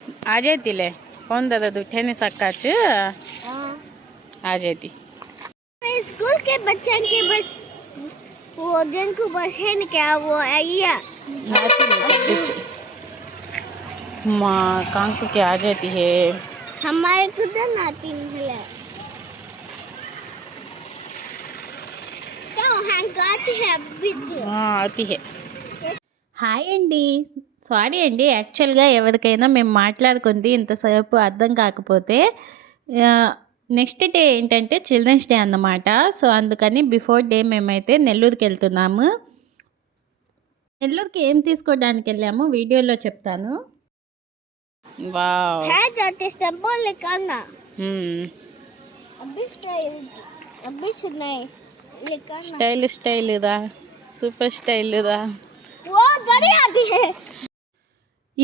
आ जाती ले कौन दादा दूठे नहीं सकता आ जाती स्कूल के बच्चे के बस वो जिनको बस है न क्या वो आइया माँ कांक के आ जाती है हमारे कुछ आती है तो हैंग आती है अभी हाँ आती है హాయ్ అండి సారీ అండి యాక్చువల్గా ఎవరికైనా మేము మాట్లాడుకుంది ఇంతసేపు అర్థం కాకపోతే నెక్స్ట్ డే ఏంటంటే చిల్డ్రన్స్ డే అన్నమాట. సో అందుకని బిఫోర్ డే మేమైతే నెల్లూరుకి వెళ్తున్నాము. నెల్లూరుకి ఏం తీసుకోవడానికి వెళ్ళాము వీడియోలో చెప్తాను. వావ్ స్టైల్ స్టైల్ దా సూపర్ స్టైల్ దా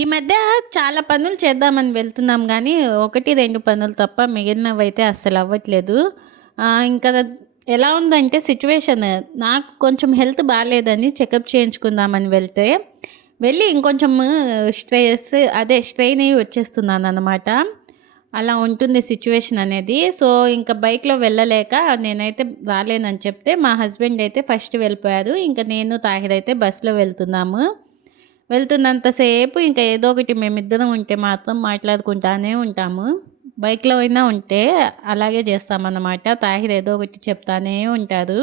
ఈ మధ్య చాలా పనులు చేద్దామని వెళ్తున్నాం కానీ 1-2 పనులు తప్ప మిగిలినవి అయితే అస్సలు అవ్వట్లేదు. ఇంకా ఎలా ఉందంటే సిచ్యువేషన్ నాకు కొంచెం హెల్త్ బాగాలేదని చెకప్ చేయించుకుందామని వెళ్ళి ఇంకొంచెం స్ట్రెయిన్ అయ్యి వచ్చేస్తున్నాను అనమాట. అలా ఉంటుంది సిచ్యువేషన్ అనేది. సో ఇంకా బైక్లో వెళ్ళలేక నేనైతే రాలేనని చెప్తే మా హస్బెండ్ అయితే ఫస్ట్ వెళ్ళిపోయారు. ఇంకా నేను తాహిర్ అయితే బస్సులో వెళ్తున్నంతసేపు ఇంకా ఏదో ఒకటి మేమిద్దరం ఉంటే మాత్రం మాట్లాడుకుంటానే ఉంటాము. బైక్లో అయినా ఉంటే అలాగే చేస్తామన్నమాట. తాహిర్ ఏదో ఒకటి చెప్తానే ఉంటారు.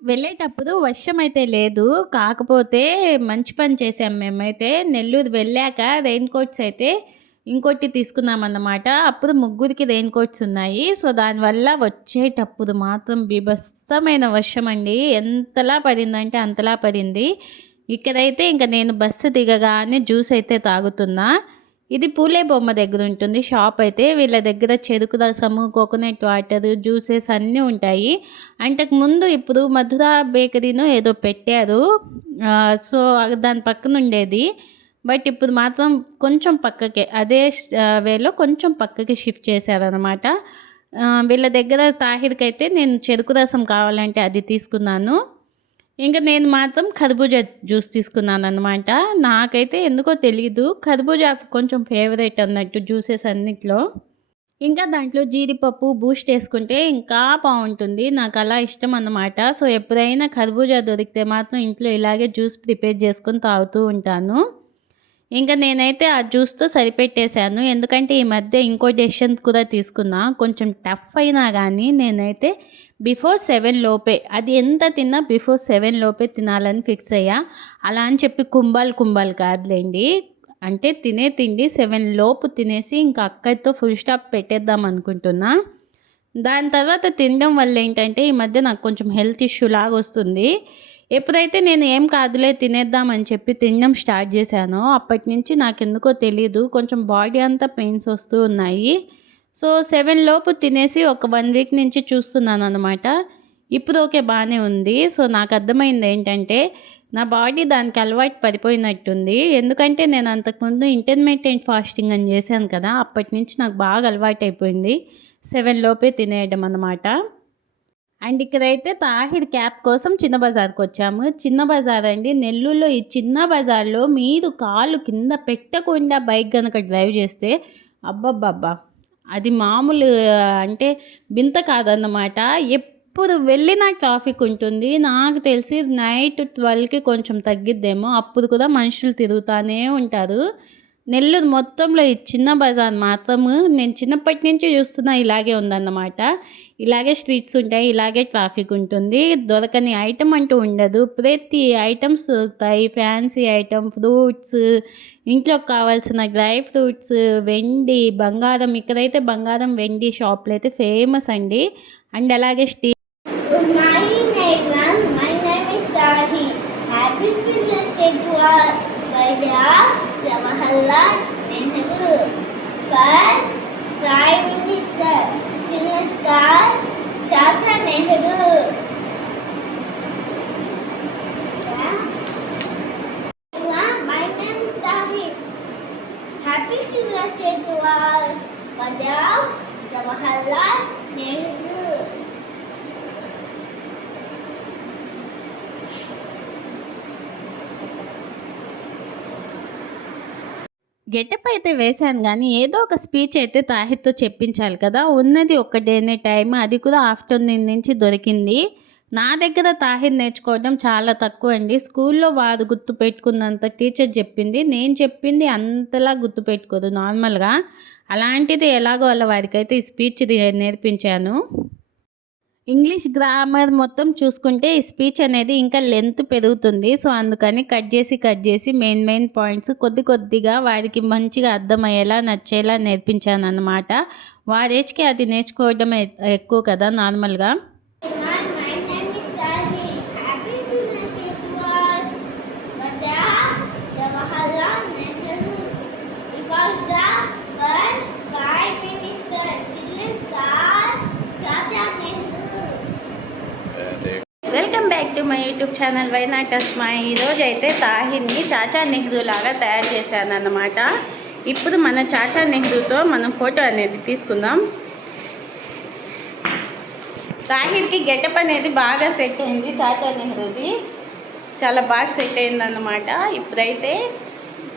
వెళ్ళేటప్పుడు వర్షం అయితే లేదు, కాకపోతే మంచి పని చేసాం మేమైతే. నెల్లూరు వెళ్ళాక రెయిన్ కోట్స్ అయితే ఇంకోటి తీసుకున్నామన్నమాట. అప్పుడు ముగ్గురికి రెయిన్ కోట్స్ ఉన్నాయి. సో దానివల్ల వచ్చేటప్పుడు మాత్రం బీభత్సమైన వర్షం అండి. ఎంతలా పడిందంటే అంతలా పడింది. ఇక్కడైతే ఇంకా నేను బస్సు దిగగానే జ్యూస్ అయితే తాగుతున్నా. ఇది పూలే బొమ్మ దగ్గర ఉంటుంది షాప్ అయితే. వీళ్ళ దగ్గర చెరుకు రసము, కోకోనట్ వాటర్, జ్యూసెస్ అన్నీ ఉంటాయి. అంతకుముందు ఇప్పుడు మధుర బేకరీను ఏదో పెట్టారు. సో దాని పక్కన ఉండేది. బట్ ఇప్పుడు మాత్రం కొంచెం పక్కకే అదే వేలో కొంచెం పక్కకి షిఫ్ట్ చేశారనమాట. వీళ్ళ దగ్గర తాహిర్కి అయితే నేను చెరుకు రసం కావాలంటే అది తీసుకున్నాను. ఇంకా నేను మాత్రం కర్బూజా జ్యూస్ తీసుకున్నాను అనమాట. నాకైతే ఎందుకో తెలీదు కర్బూజా కొంచెం ఫేవరెట్ అన్నట్టు జ్యూసెస్ అన్నిట్లో. ఇంకా దాంట్లో జీడిపప్పు బూస్ట్ వేసుకుంటే ఇంకా బాగుంటుంది. నాకు అలా ఇష్టం అన్నమాట. సో ఎప్పుడైనా కర్బూజా దొరికితే మాత్రం ఇంట్లో ఇలాగే జ్యూస్ ప్రిపేర్ చేసుకొని తాగుతూ ఉంటాను. ఇంకా నేనైతే ఆ జ్యూస్తో సరిపెట్టేశాను. ఎందుకంటే ఈ మధ్య ఇంకో డెసిషన్ కూడా తీసుకున్నా. కొంచెం టఫ్ అయినా కానీ నేనైతే బిఫోర్ 7 లోపే, అది ఎంత తిన్నా బిఫోర్ 7 లోపే తినాలని ఫిక్స్ అయ్యా. అలా అని చెప్పి కుంభాలు కాదులేండి. అంటే తినే తిండి 7 లోపు తినేసి ఇంకా అక్కడితో ఫుల్ స్టాప్ పెట్టేద్దాం అనుకుంటున్నా. దాని తర్వాత తినడం వల్ల ఏంటంటే ఈ మధ్య నాకు కొంచెం హెల్త్ ఇష్యూ లాగా వస్తుంది. ఎప్పుడైతే నేను ఏం కాదులే తినేద్దామని చెప్పి తినడం స్టార్ట్ చేశానో అప్పటి నుంచి నాకెందుకో తెలీదు కొంచెం బాడీ అంతా పెయిన్స్ వస్తూ ఉన్నాయి. సో 7 లోపు తినేసి ఒక 1 వీక్ నుంచి చూస్తున్నాను అనమాట. ఇప్పుడు ఓకే బాగానే ఉంది. సో నాకు అర్థమైంది ఏంటంటే నా బాడీ దానికి అలవాటు పడిపోయినట్టుంది. ఎందుకంటే నేను అంతకుముందు ఇంటర్మీడియట్ ఫాస్టింగ్ అని చేశాను కదా, అప్పటి నుంచి నాకు బాగా అలవాటు అయిపోయింది 7 లోపే తినేయడం అన్నమాట. అండ్ ఇక్కడైతే తాహిర్ క్యాప్ కోసం చిన్న బజార్కి వచ్చాము. చిన్న బజార్ అండి, నెల్లూరులో ఈ చిన్న బజార్లో మీరు కాళ్ళు కింద పెట్టకుండా బైక్ కనుక డ్రైవ్ చేస్తే అబ్బబ్బబ్బా అది మామూలు అంటే వింత కాదన్నమాట. ఎప్పుడు వెళ్ళినా ట్రాఫిక్ ఉంటుంది. నాకు తెలిసి నైట్ 12కి కొంచెం తగ్గిద్దేమో, అప్పుడు కూడా మనుషులు తిరుగుతూనే ఉంటారు. నెల్లూరు మొత్తంలో ఈ చిన్న బజార్ మాత్రము నేను చిన్నప్పటి నుంచి చూస్తున్నా ఇలాగే ఉందన్నమాట. ఇలాగే స్ట్రీట్స్ ఉంటాయి, ఇలాగే ట్రాఫిక్ ఉంటుంది. దొరకని ఐటమ్ అంటూ ఉండదు. ప్రతి ఐటమ్స్ దొరుకుతాయి. ఫ్యాన్సీ ఐటమ్, ఫ్రూట్స్, ఇంట్లోకి కావాల్సిన డ్రై ఫ్రూట్స్, వెండి, బంగారం. ఇక్కడైతే బంగారం వెండి షాపులు అయితే ఫేమస్ అండి. అండ్ అలాగే Jawaharlal Nehru, first Prime Minister, Children's Star, Chacha Nehru. My name is Tahir. Happy Children's Day to all. Punjab, Jawaharlal Nehru. Getup అయితే వేశాను కానీ ఏదో ఒక స్పీచ్ అయితే తాహిర్తో చెప్పించాలి కదా. ఉన్నది ఒక్క డేనే టైం, అది కూడా ఆఫ్టర్నూన్ నుంచి దొరికింది. నా దగ్గర తాహిర్ నేర్చుకోవడం చాలా తక్కువ అండి. స్కూల్లో వారు గుర్తుపెట్టుకున్నంత టీచర్ చెప్పింది, నేను చెప్పింది అంతలా గుర్తుపెట్టుకోదు నార్మల్గా. అలాంటిది ఎలాగో అలా వారికైతే ఈ స్పీచ్ నేర్పించాను. ఇంగ్లీష్ గ్రామర్ మొత్తం చూసుకుంటే ఈ స్పీచ్ అనేది ఇంకా లెంత్ పెరుగుతుంది. సో అందుకని కట్ చేసి మెయిన్ పాయింట్స్ కొద్దిగా వారికి మంచిగా అర్థమయ్యేలా నచ్చేలా నేర్పించాను అన్నమాట. వారి ఏజ్కి అది నేర్చుకోవడం ఎక్కువ కదా నార్మల్గా. My name is Dani. Happy to meet you all. But Jawaharlal Nehru. He was the first Prime Minister. Children's called Chacha Nehru. Welcome back to my YouTube channel why not Asma. ఈరోజు అయితే తాహిర్ని చాచా నెహ్రూ లాగా తయారు చేశాను అన్నమాట. ఇప్పుడు మన చాచా నెహ్రూతో మనం ఫోటో అనేది తీసుకుందాం. తాహిర్కి గెటప్ అనేది బాగా సెట్ అయింది. చాచా నెహ్రూది చాలా బాగా సెట్ అయిందన్నమాట. ఇప్పుడైతే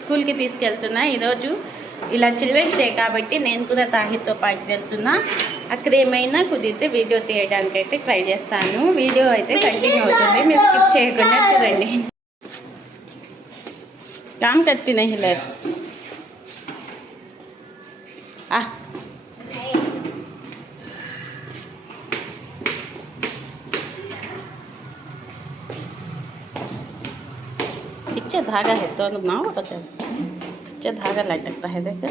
స్కూల్కి తీసుకెళ్తున్నా. ఈరోజు ఇలా చిల్డ్రన్స్ డే కాబట్టి నేను కూడా తాహిర్తో పాటు వెళ్తున్నా. అక్కడ ఏమైనా కుదిరితే వీడియో తీయడానికి అయితే ట్రై చేస్తాను. వీడియో అయితే కంటిన్యూ అవుతుంది, మీరు స్కిప్ చేయకుండా చూడండి. काम करती नहीं ले पीछे धागा है तो ना पता है, पीछे धागा लटकता है देख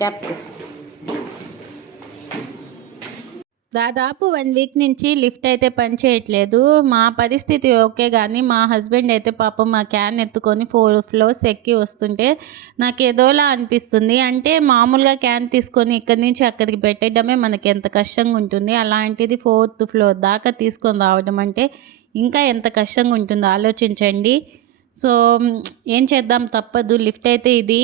कैप को. దాదాపు 1 వీక్ నుంచి లిఫ్ట్ అయితే పనిచేయట్లేదు. మా పరిస్థితి ఓకే కానీ మా హస్బెండ్ అయితే పాపం మా క్యాన్ ఎత్తుకొని 4 ఫ్లోర్స్ ఎక్కి వస్తుంటే నాకు ఏదోలా అనిపిస్తుంది. అంటే మామూలుగా క్యాన్ తీసుకొని ఇక్కడి నుంచి అక్కడికి పెట్టడమే మనకి ఎంత కష్టంగా ఉంటుంది. అలాంటిది 4th ఫ్లోర్ దాకా తీసుకొని రావడం అంటే ఇంకా ఎంత కష్టంగా ఉంటుందో ఆలోచించండి. సో ఏం చేద్దాం, తప్పదు. లిఫ్ట్ అయితే ఇది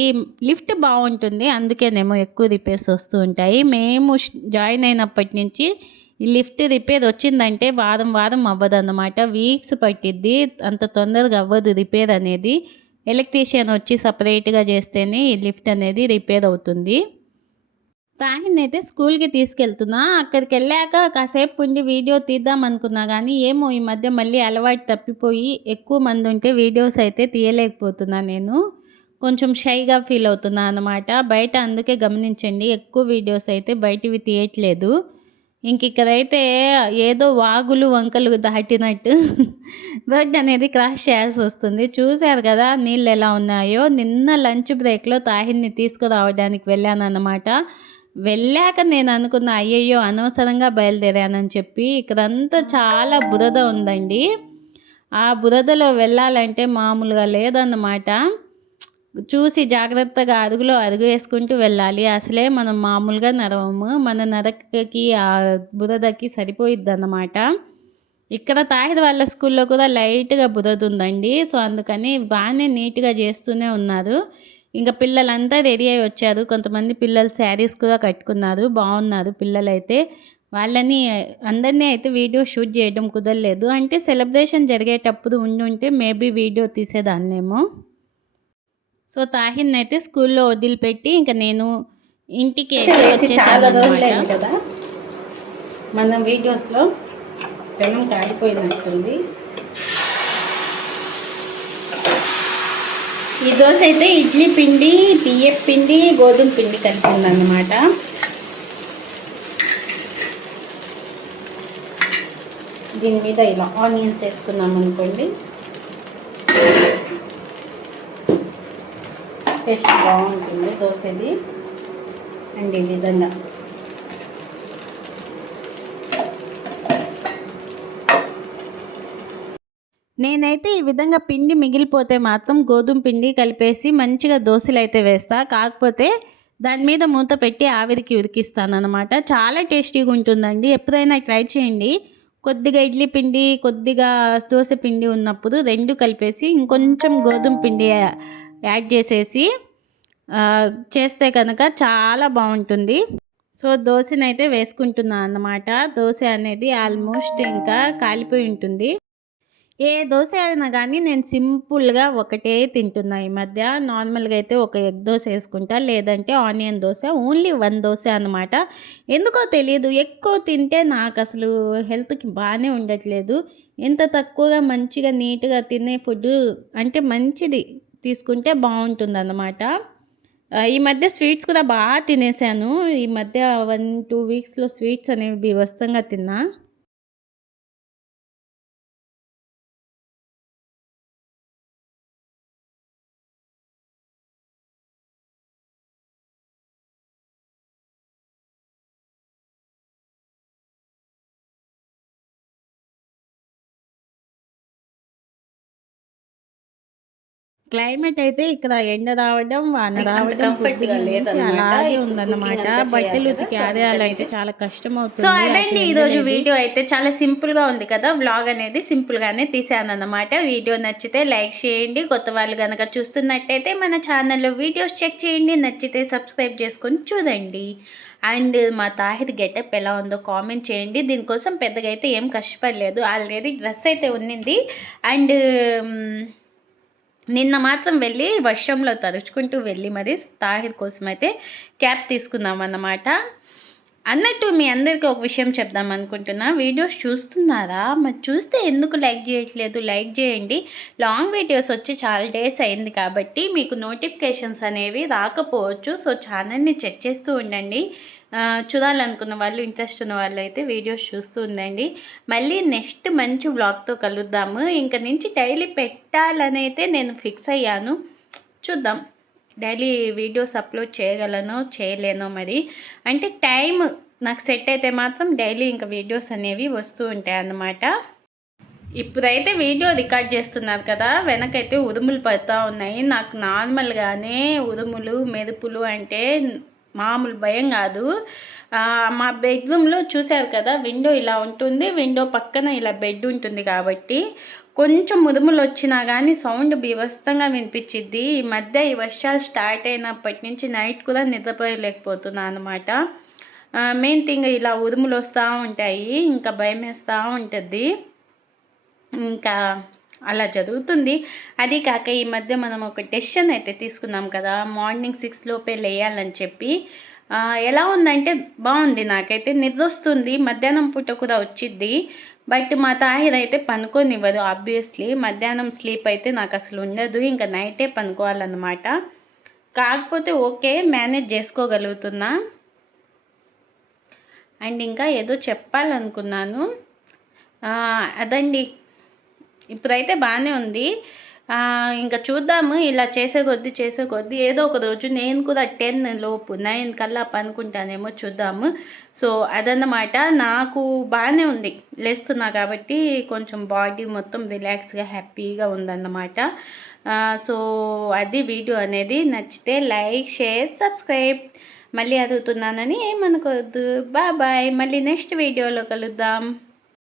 లిఫ్ట్ బాగుంటుంది, అందుకేనేమో ఎక్కువ రిపేర్స్ వస్తూ ఉంటాయి. మేము జాయిన్ అయినప్పటి నుంచి ఈ లిఫ్ట్ రిపేర్ వచ్చిందంటే వారం అవ్వదన్నమాట, వీక్స్ పట్టిద్ది. అంత తొందరగా అవ్వదు రిపేర్ అనేది. ఎలక్ట్రీషియన్ వచ్చి సపరేట్గా చేస్తేనే ఈ లిఫ్ట్ అనేది రిపేర్ అవుతుంది. తాహిర్ని అయితే స్కూల్కి తీసుకెళ్తున్నా. అక్కడికి వెళ్ళాక కాసేపు ఉండి వీడియో తీద్దాం అనుకున్నా కానీ ఏమో ఈ మధ్య మళ్ళీ అలవాటు తప్పిపోయి ఎక్కువ మంది ఉంటే వీడియోస్ అయితే తీయలేకపోతున్నా. నేను కొంచెం షైగా ఫీల్ అవుతున్నా అన్నమాట బయట. అందుకే గమనించండి, ఎక్కువ వీడియోస్ అయితే బయటివి తీయట్లేదు. ఇక్కడైతే ఏదో వాగులు వంకలు దాటినట్టు రోడ్డు అనేది క్రాస్ చేయాల్సి వస్తుంది. చూశారు కదా నీళ్ళు ఎలా ఉన్నాయో. నిన్న లంచ్ బ్రేక్లో తాహిర్ని తీసుకురావడానికి వెళ్ళాను అన్నమాట. వెళ్ళాక నేను అనుకున్న అయ్యయ్యో అనవసరంగా బయలుదేరానని చెప్పి. ఇక్కడంతా చాలా బురద ఉందండి. ఆ బురదలో వెళ్ళాలంటే మామూలుగా లేదన్నమాట. చూసి జాగ్రత్తగా అడుగులో అడుగు వేసుకుంటూ వెళ్ళాలి. అసలే మనం మామూలుగా నడవము, మన నడకకి ఆ బురదకి సరిపోయిద్ది అన్నమాట. ఇక్కడ తాహిర్ వాళ్ళ స్కూల్లో కూడా లైట్గా బురద ఉందండి. సో అందుకని బాగానే నీట్గా చేస్తూనే ఉన్నారు. ఇంకా పిల్లలంతా రెడీ అయి వచ్చారు. కొంతమంది పిల్లలు శారీస్ కూడా కట్టుకున్నారు, బాగున్నారు పిల్లలైతే. వాళ్ళని అందరినీ అయితే వీడియో షూట్ చేయడం కుదరలేదు. అంటే సెలబ్రేషన్ జరిగేటప్పుడు ఉండుంటే మేబీ వీడియో తీసేదాన్నేమో. సో తాహిర్ని అయితే స్కూల్లో వదిలిపెట్టి ఇంకా నేను ఇంటికి అయితే వచ్చేసాను అన్నమాట. కదా మనం వీడియోస్లో పెనం కాడిపోయినట్టుంది. ఈ దోశ అయితే ఇడ్లీ పిండి, బియ్యం పిండి, గోధుమ పిండి కలిపి ఉందన్నమాట. దీని మీద ఇలా ఆనియన్స్ వేసుకున్నాం అనుకోండి, టేస్ట్ బాగుంటుంది దోశది. అండ్ ఈ విధంగా నేనైతే ఈ విధంగా పిండి మిగిలిపోతే మాత్రం గోధుమ పిండి కలిపేసి మంచిగా దోశలు అయితే వేస్తా. కాకపోతే దాని మీద మూత పెట్టి ఆవిరికి ఉడికిస్తాను అనమాట. చాలా టేస్టీగా ఉంటుందండి, ఎప్పుడైనా ట్రై చేయండి. కొద్దిగా ఇడ్లీ పిండి, కొద్దిగా దోశ పిండి ఉన్నప్పుడు రెండు కలిపేసి ఇంకొంచెం గోధుమ పిండి యాడ్ చేసేసి చేస్తే కనుక చాలా బాగుంటుంది. సో దోశనైతే వేసుకుంటున్నాను అన్నమాట. దోశ అనేది ఆల్మోస్ట్ ఇంకా కాలిపోయి ఉంటుంది. ఏ దోస అయినా గానీ నేను సింపుల్‌గా ఒకటే తింటున్నా ఈ మధ్య. నార్మల్‌గా అయితే ఒక ఎగ్ దోస ఏసుకుంటా. లేదంటే ఆనియన్ దోస. ఓన్లీ 1 దోసే అనమాట. ఎందుకో తెలీదు. ఎక్కువ తింటే నాకసలు హెల్త్‌కి బానే ఉండట్లేదు. ఎంత తక్కువగా మంచిగా నీట్‌గా తినే ఫుడ్డు అంటే మంచిది తీసుకుంటే బావుంటుందన్నమాట. ఈ మధ్య స్వీట్స్ కూడా తినేసాను. ఈ మధ్య 1, 2 వీక్స్‌లో స్వీట్స్ అనేవి బీభత్సంగా తిన్నా. క్లైమేట్ అయితే ఇక్కడ ఎండ రావడం, వాన అంత రావడం కంఫర్ట్‌గా పొద్దున్నే నుంచి లేదనమాట. అలాగే ఇప్పుడు కుకింగ్ ఉందన్నమాట. అంతా చేయాలి బట్టలు కదా! ఉతికి సో, ఆరేయాలంటే అందుకనైతే చాలా సో, కష్టమవుతుంది. అటు అదండి ఈరోజు ఎండలేదు. వీడియో అయితే చాలా సింపుల్‌గా ఉంది కదా! వ్లాగ్ అనేది సింపుల్‌గానే తీశానన్నమాట. వీడియో నచ్చితే లైక్ చేయండి. కొత్త వాళ్ళు గనక చూస్తున్నట్టయితే మన ఛానల్‌లో వీడియోస్ చెక్ చేయండి. నచ్చితే సబ్స్క్రైబ్ చేసుకొని చూడండి. అండ్ మా తాహిర్ గెటప్ ఎలా ఉందో కామెంట్ చేయండి. దీనికోసం పెద్దగా అయితే ఏం కష్టపడలేదు. ఆల్రెడీ డ్రెస్ అయితే ఉన్నింది. అండ్ నిన్న మాత్రం వెళ్ళి వర్షంలో తడుచుకుంటూ వెళ్ళి మరి తాహిర్ కోసం అయితే క్యాప్ తీసుకున్నాం అన్నమాట. అన్నట్టు మీ అందరికీ ఒక విషయం చెప్దాం అనుకుంటున్నా. వీడియోస్ చూస్తున్నారా? మరి చూస్తే ఎందుకు లైక్ చేయట్లేదు? లైక్ చేయండి. లాంగ్ వీడియోస్ వచ్చి చాలా డేస్ అయింది కాబట్టి మీకు నోటిఫికేషన్స్ అనేవి రాకపోవచ్చు. సో ఛానల్ని చెక్ చేస్తూ ఉండండి. చూడాలనుకున్న వాళ్ళు, ఇంట్రెస్ట్ ఉన్న వాళ్ళు అయితే వీడియోస్ చూస్తూ ఉండండి. మళ్ళీ నెక్స్ట్ మంచి వ్లాగ్తో కలుద్దాము. ఇంక నుంచి డైలీ పెట్టాలని అయితే నేను ఫిక్స్ అయ్యాను. చూద్దాం డైలీ వీడియోస్ అప్లోడ్ చేయగలనో చేయలేనో మరి. అంటే టైం నాకు సెట్ అయితే మాత్రం డైలీ ఇంకా వీడియోస్ అనేవి వస్తూ ఉంటాయి అన్నమాట. ఇప్పుడైతే వీడియో రికార్డ్ చేస్తున్నారు కదా, వెనకైతే ఉరుములు పడుతూ ఉన్నాయి. నాకు నార్మల్గానే ఉరుములు మెరుపులు అంటే మామూలు భయం కాదు. మా బెడ్రూమ్లో చూశారు కదా, విండో ఇలా ఉంటుంది. విండో పక్కన ఇలా బెడ్ ఉంటుంది కాబట్టి కొంచెం ఉరుములు వచ్చినా కానీ సౌండ్ బీభత్సంగా వినిపించిద్ది. ఈ మధ్య ఈ వర్షాలు స్టార్ట్ అయినప్పటి నుంచి నైట్ కూడా నిద్రపోయలేకపోతున్నాను అనమాట. మెయిన్ థింగ్ ఇలా ఉరుములు వస్తూ ఉంటాయి, ఇంకా భయం వేస్తూ ఉంటుంది. ఇంకా అలా జరుగుతుంది. అది కాక ఈ మధ్య మనం ఒక డెసిషన్ అయితే తీసుకున్నాం కదా, మార్నింగ్ 6 లోపే లేయాలని చెప్పి. ఎలా ఉందంటే బాగుంది. నాకైతే నిద్ర వస్తుంది. మధ్యాహ్నం పూట కూడా వచ్చిద్ది. బట్ మా తాహిర్ అయితే పనుకోనివ్వదు. ఆబ్వియస్లీ మధ్యాహ్నం స్లీప్ అయితే నాకు అసలు ఉండదు. ఇంకా నైటే పనుకోవాలన్నమాట. కాకపోతే ఓకే, మేనేజ్ చేసుకోగలుగుతున్నా. అండ్ ఇంకా ఏదో చెప్పాలనుకున్నాను. అదండి, ఇప్పుడైతే బాగానే ఉంది. ఇంకా చూద్దాము. ఇలా చేసే కొద్దీ ఏదో ఒక రోజు నేను కూడా 10 లోపు 9 కల్లా పనుకుంటానేమో చూద్దాము. సో అదన్నమాట. నాకు బాగానే ఉంది, లేస్తున్నా కాబట్టి కొంచెం బాడీ మొత్తం రిలాక్స్గా హ్యాపీగా ఉందన్నమాట. సో అది వీడియో అనేది. నచ్చితే లైక్, షేర్, సబ్స్క్రైబ్. మళ్ళీ అడుగుతున్నానని ఏమనుకోవద్దు. బాయ్. మళ్ళీ నెక్స్ట్ వీడియోలో కలుద్దాం.